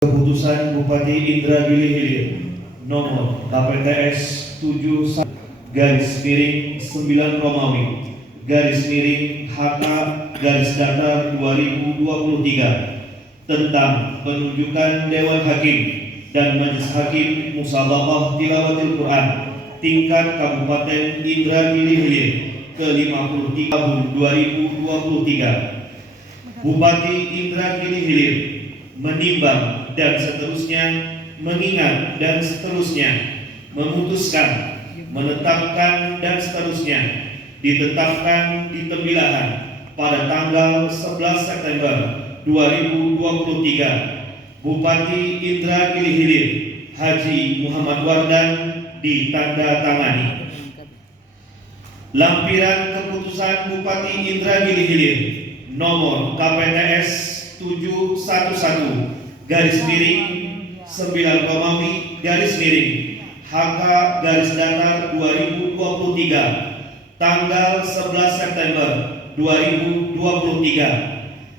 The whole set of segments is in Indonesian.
Keputusan Bupati Indragiri Hilir nomor KPTS 71 garis miring 9 Romawi garis miring HK garis datar 2023 tentang penunjukan Dewan Hakim dan Majelis Hakim Musabaqah Tilawatil Quran tingkat Kabupaten Indragiri Hilir ke-53 tahun 2023. Bupati Indragiri Hilir menimbang dan seterusnya, mengingat dan seterusnya, memutuskan, menetapkan dan seterusnya, ditetapkan di Tembilahan pada tanggal 11 September 2023 Bupati Indragiri Hilir Haji Muhammad Wardan ditandatangani. Lampiran keputusan Bupati Indragiri Hilir nomor KPTS 711 garis miring 9 Romawi garis miring HK garis datar 2023 tanggal 11 September 2023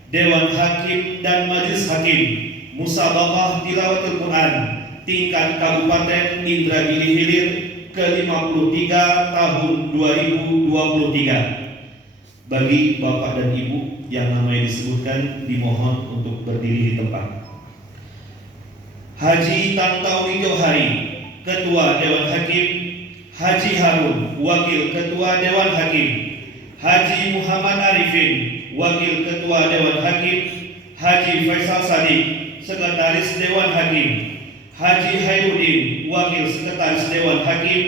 Dewan Hakim dan Majelis Hakim Musabaqah Tilawatil Quran tingkat Kabupaten Indragiri Hilir ke-53 tahun 2023. Bagi Bapak dan Ibu yang namanya disebutkan dimohon untuk berdiri di tempat. Haji Tantowi Johari, Ketua Dewan Hakim, Haji Harun, Wakil Ketua Dewan Hakim, Haji Muhammad Arifin, Wakil Ketua Dewan Hakim, Haji Faisal Sadiq, Sekretaris Dewan Hakim, Haji Hairudin, Wakil Sekretaris Dewan Hakim,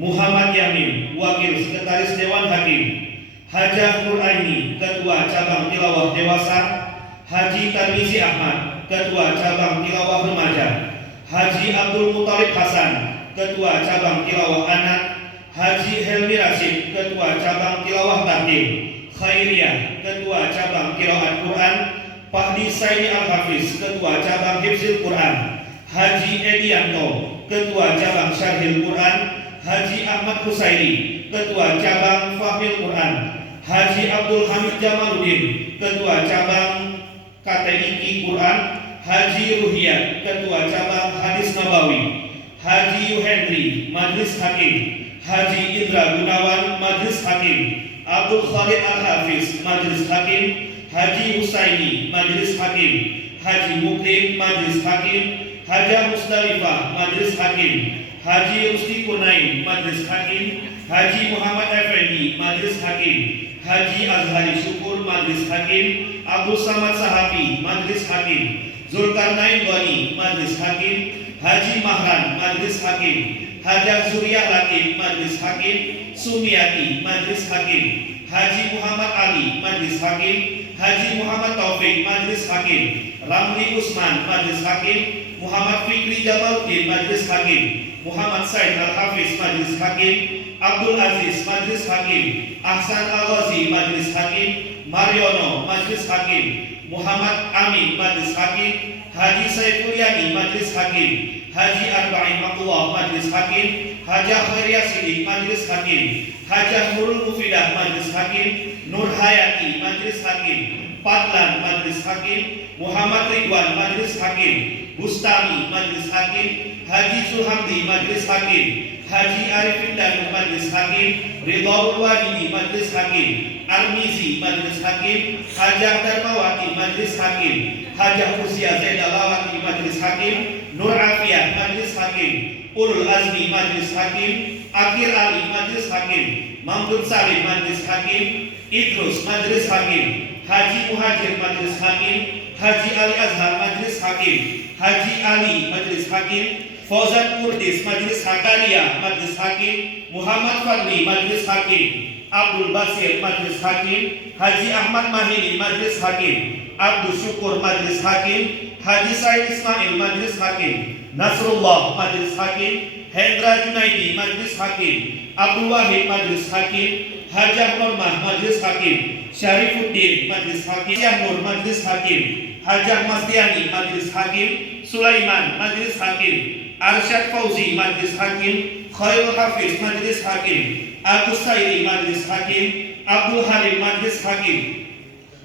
Muhammad Yamin, Wakil Sekretaris Dewan Hakim, Hajah Nur Aini, Ketua Cabang Tilawah Dewasa, Haji Tarmizi Ahmad, Ketua Cabang Tilawah Remaja, Haji Abdul Muthalib Hasan, Ketua Cabang Tilawah Anak, Haji Helmi Rashid, Ketua Cabang Tilawah Takdim, Khairiyah, Ketua Cabang Tilawah Quran, Pakdi Saini Al-Hafiz, Ketua Cabang Hifzil Quran, Haji Edianto, Ketua Cabang Syarhil Quran, Haji Ahmad Husaini, Ketua Cabang Fahmil Quran, Haji Abdul Hamid Jamaluddin, Ketua Cabang KTIQ Quran, Haji Ruhiyat, Ketua Cabang Hadis Nabawi, Haji Yuhendri, Majelis Hakim, Haji Indra Gunawan, Majelis Hakim, Abdul Khalid Al-Hafiz, Majelis Hakim, Haji Husaini, Majelis Hakim, Haji Mukrim, Majelis Hakim, Hajah Mustalifah, Majelis Hakim, Haji Rusti Kunain, Majelis Hakim, Haji Muhammad Effendi, Majelis Hakim, Haji Azhari Syukur, Majelis Hakim, Abdul Samad Sahabi, Majelis Hakim, Zulkarnain Ghani, Majelis Hakim, Haji Mahran, Majelis Hakim, Hajah Surya Latif, Majelis Hakim, Sumiati, Majelis Hakim, Haji Muhammad Ali, Majelis Hakim, Haji Muhammad Taufik, Majelis Hakim, Ramli Usman, Majelis Hakim, Muhammad Fikri Jamaluddin, Majelis Hakim, Muhammad Said Al-Hafiz, Majelis Hakim, Abdul Aziz, Majelis Hakim, Ahsan Al-Ghazi, Majelis Hakim, Mariono, Majelis Hakim, Muhammad Amin, Majelis Hakim, Haji Saifuliani, Majelis Hakim, Haji Arba'in Maqullah, Majelis Hakim, Hajah Khairiyah Sidik, Majelis Hakim, Hajah Nurul Mufidah, Majelis Hakim, Nur Hayati, Majelis Hakim, Fadlan, Majelis Hakim, Muhammad Ridwan, Majelis Hakim, Bustami, Majelis Hakim, Haji Zulhamdi, Majelis Hakim, Haji Arifin Danu, Majelis Hakim, Ridwaul Wahidi, Majelis Hakim, Armizi, Majelis Hakim, Hajah Darmawati, Majelis Hakim, Hajah Usia Zaidalawati, Majelis Hakim, Nur Afiyah, Majelis Hakim, Ulul Azmi, Majelis Hakim, Akhir Ali, Majelis Hakim, Mamdun Salim, Majelis Hakim, Idrus, Majelis Hakim, Haji Muhajir, Majelis Hakim, Haji Ali Azhar, Majelis Hakim, Haji Ali, Majelis Hakim, Fauzan Kurdis, Majelis Hakariyah, Majelis Hakim, Muhammad Fadli, Majelis Hakim, Abdul Basir, Majelis Hakim, Haji Ahmad Mahili, Majelis Hakim, Abdul Syukur, Majelis Hakim, Haji Said Ismail, Majelis Hakim, Nasrullah, Majelis Hakim, Hendra Junaidi, Majelis Hakim, Abdul Wahid, Majelis Hakim, Hajah Normah, Majelis Hakim, Syarifuddin, Majelis Hakim, Syahnur, Majelis Hakim, Hajah Masdiani, Majelis Hakim, Sulaiman, Majelis Hakim, Arsyad Fauzi, Majelis Hakim, Khairul Hafiz, Majelis Hakim, Agus Sairi, Majelis Hakim, Abdul Halim, Majelis Hakim,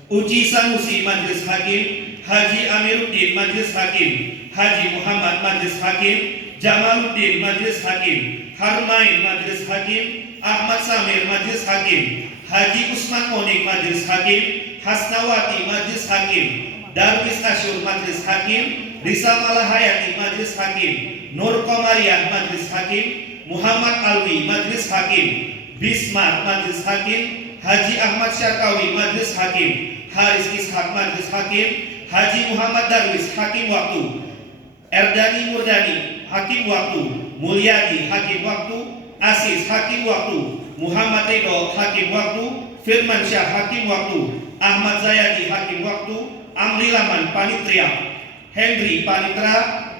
Uji Sanusi, Majelis Hakim, Haji Amiruddin, Majelis Hakim, Haji Muhammad Majelis Hakim, Jamaluddin Majelis Hakim, Harmain Majelis Hakim, Ahmad Samir Majelis Hakim, Haji Usman Monik Majelis Hakim, Hasnawati Majelis Hakim, Darwis Asyur Majelis Hakim, Risa Malahayati Majelis Hakim, Nur Komariah Majelis Hakim, Muhammad Alwi Majelis Hakim, Bismar Majelis Hakim, Haji Ahmad Syarkawi Majelis Hakim, Haris Ishak Majelis Hakim, Haji Muhammad Darwis Hakim Waktu, Erdani Murdani Hakim Waktu, Mulyadi Hakim Waktu, Asis Hakim Waktu, Muhammad Ridho Hakim Waktu, Firman Syah Hakim Waktu, Ahmad Zayadi Hakim Waktu, Amri Laman Panitria, Henry Panitra,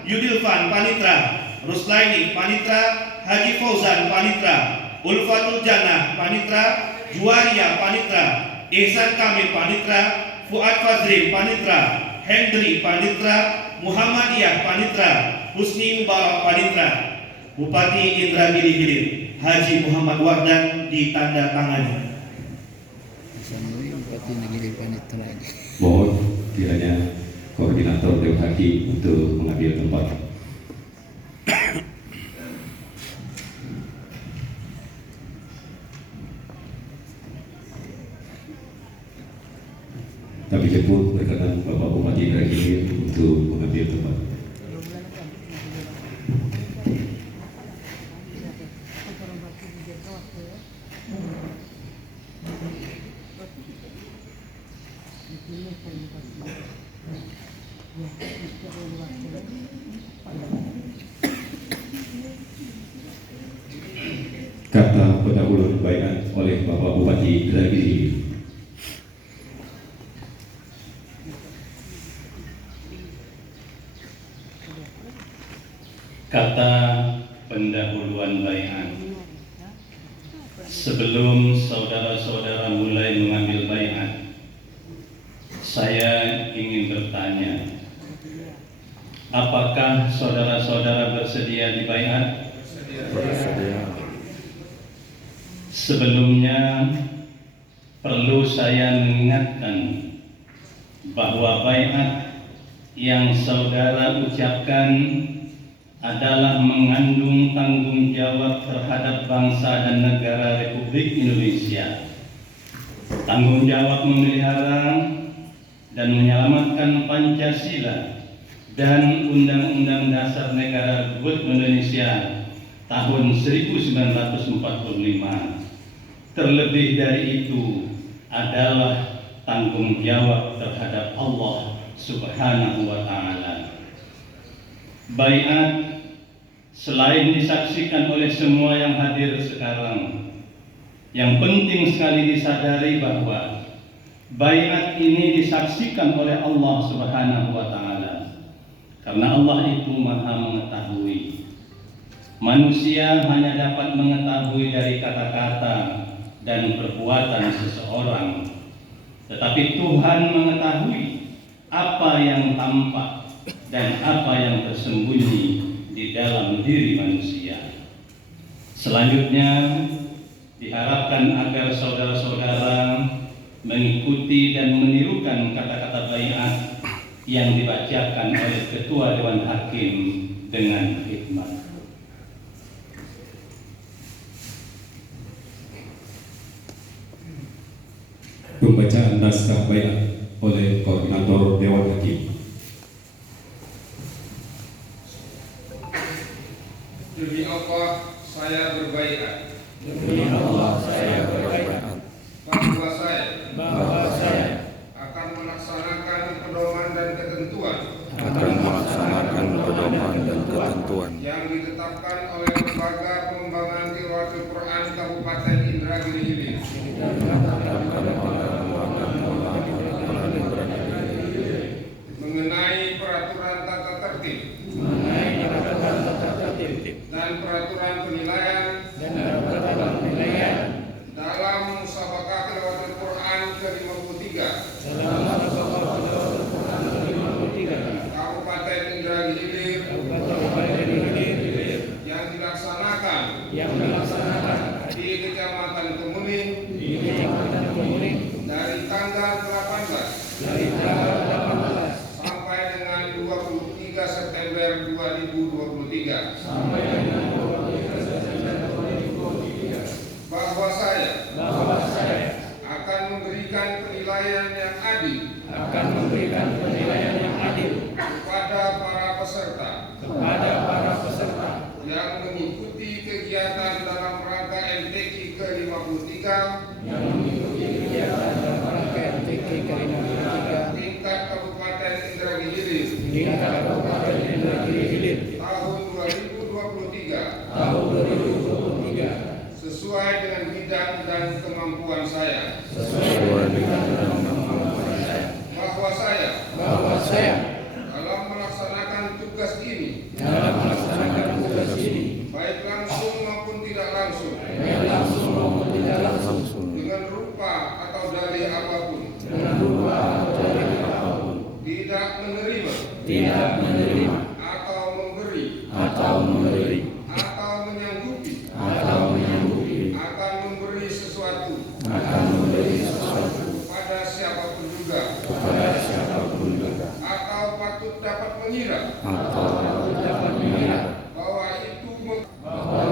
Yudilvan Panitra, Ruslaini Panitra, Haji Fauzan Panitra, Ulfatul Jannah Panitra, Juwaria Panitra, Ihsan Kamil Panitra, Fuad Fazrin Panitra, Hendri Panitra, Muhammadiyah Panitra, Husni Mubarak Panitra. Bupati Indragiri Hilir Haji Muhammad Wardan ditandatangani. Mohon kiranya koordinator Dewan Hakim untuk mengambil tempat. Kami jemput berkenan Bapak Bupati Indragiri untuk mengambil tempat. Kata pendahuluan baiat oleh Bapak Bupati Indragiri. Kata pendahuluan baiat. Sebelum saudara-saudara mulai mengambil baiat, saya ingin bertanya, apakah saudara-saudara bersedia dibaiat? Bersedia. Sebelumnya perlu saya mengingatkan bahwa baiat yang saudara ucapkan adalah mengandung tanggung jawab terhadap bangsa dan negara Republik Indonesia. Tanggung jawab memelihara dan menyelamatkan Pancasila dan Undang-Undang Dasar Negara Republik Indonesia tahun 1945. Terlebih dari itu adalah tanggung jawab terhadap Allah Subhanahu wa Ta'ala. Baiat selain disaksikan oleh semua yang hadir sekarang, yang penting sekali disadari bahwa baiat ini disaksikan oleh Allah Subhanahu wa Ta'ala, karena Allah itu Maha mengetahui. Manusia hanya dapat mengetahui dari kata-kata dan perbuatan seseorang, tetapi Tuhan mengetahui apa yang tampak dan apa yang tersembunyi di dalam diri manusia. Selanjutnya, diharapkan agar saudara-saudara mengikuti dan menirukan kata-kata baiat yang dibacakan oleh Ketua Dewan Hakim dengan hikmat. Pembacaan naskah baiat oleh Koordinator Dewan Hakim. Demi Allah, saya berbaiat. Demi Allah, saya berbaiat bahwa saya akan melaksanakan pedoman dan ketentuan yang ditetapkan oleh Lembaga Pengembangan Tilawahul Quran Kabupaten Indragiri Hilir mengenai peraturan tata tertib dan peraturan penilaian dalam musabaqah tilawahul Quran ke-53 Kabupaten Indragiri Hilir yang dilaksanakan di Kecamatan Kemuning dari tanggal 18 sampai dengan 23 September September 2023. Bahwa saya akan memberikan penilaian yang adil kepada para peserta yang mengikuti kegiatan dalam rangka MTQ ke-53 tingkat Kabupaten Indragiri Hilir tahun 2023 sesuai dengan bidang dan kemampuan saya. Bahwa saya dalam melaksanakan tugas ini baik langsung maupun tidak langsung dengan rupa atau dalih apapun tidak menerima atau memberi atau menyanggupi akan memberi sesuatu pada siapapun juga atau patut dapat mengira bahwa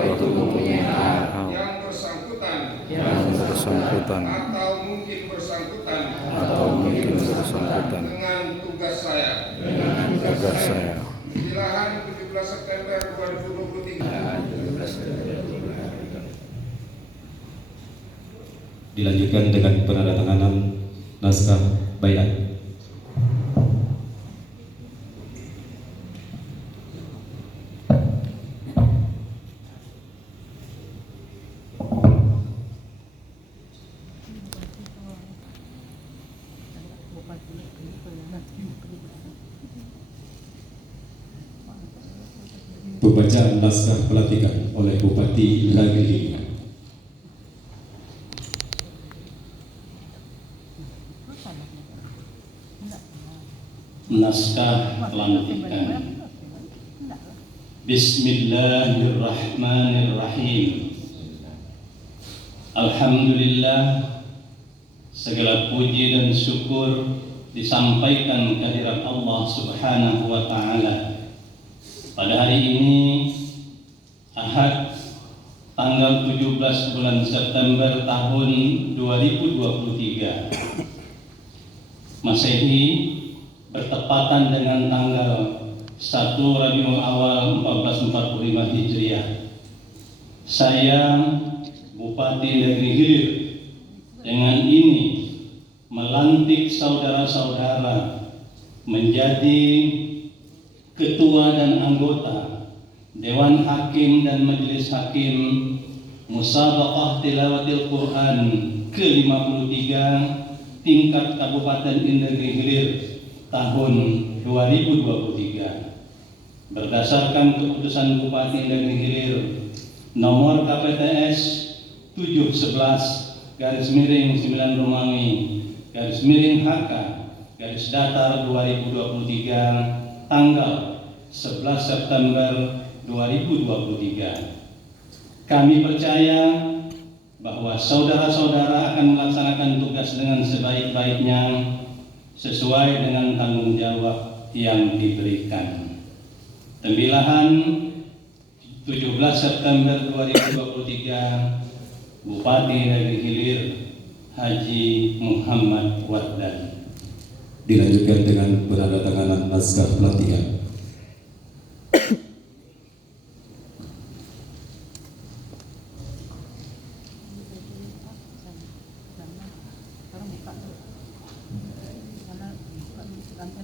itu mempunyai hak yang bersangkutan atau mungkin bersangkutan dengan tugas saya. Silahan 17 September 2023. Dilanjutkan dengan penandatanganan naskah baiat. Pembacaan naskah pelantikan oleh Bupati Indragiri. Naskah pelantikan. Bismillahirrahmanirrahim. Alhamdulillah, segala puji dan syukur disampaikan kehadirat Allah Subhanahu wa Ta'ala. Pada hari ini, Ahad, tanggal 17 bulan September tahun 2023 Masehi, bertepatan dengan tanggal 1 Rabiul Awal 1445 Hijriah. Saya, Bupati Negeri Hilir, dengan ini melantik saudara-saudara menjadi ketua dan anggota Dewan Hakim dan Majelis Hakim Musabaqah Tilawatil Quran ke-53 tingkat Kabupaten Indragiri Hilir tahun 2023 berdasarkan keputusan Bupati Indragiri Hilir nomor KPTS 711/9 Romawi /HK /datar 2023 tanggal 11 September 2023. Kami percaya bahwa saudara-saudara akan melaksanakan tugas dengan sebaik-baiknya sesuai dengan tanggung jawab yang diberikan. Tembilahan 17 September 2023, Bupati Negeri Hilir Haji Muhammad Wardan. Dilanjutkan dengan penandatanganan naskah pelantikan.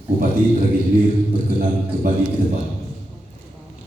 Bupati Indragiri Hilir berkenan kembali ke depan.